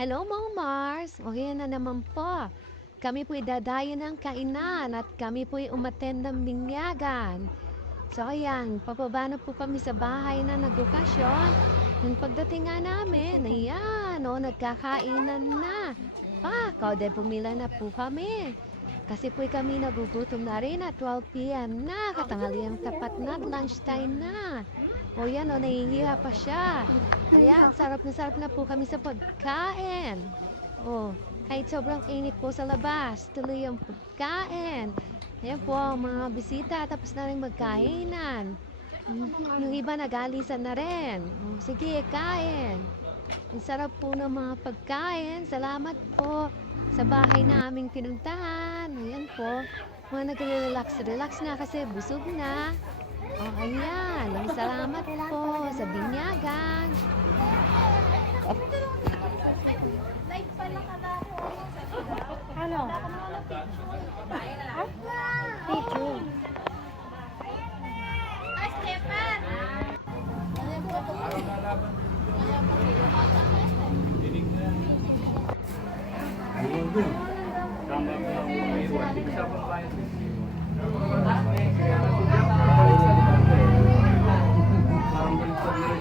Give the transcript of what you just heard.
Hello, Mong Mars. O yan na naman po. Kami po'y dadayo ng kainan at kami po'y umattend ng binyagan. So ayan, papaba na po kami sa bahay na nagokasyon. Yung pagdating nga namin, ayan, o, nagkakainan na. Pa, kaude pumila na po kami. Kasi po'y kami nagugutom na rin at 12pm na, katanghaliang tapat na, at lunchtime na. O yan, o, nahihiya pa siya. Ayan, sarap na sarap na po kami sa pagkain. O, kahit sobrang init po sa labas, tuloy ang pagkain. Ayan po, ang mga bisita, tapos na rin magkainan. Yung iba nagalisan na rin. O, sige, kain. Ang sarap po ng mga pagkain. Salamat po sa bahay na aming pinuntahan. Ayan po. Mga nag-relax-relax na kasi busog na. O, ayan. Salamat po sa binyagan. Ano? Picture. Ayun dun. Tama mo lang yung iwan. Di ka sa pambayad din. Parang baliktad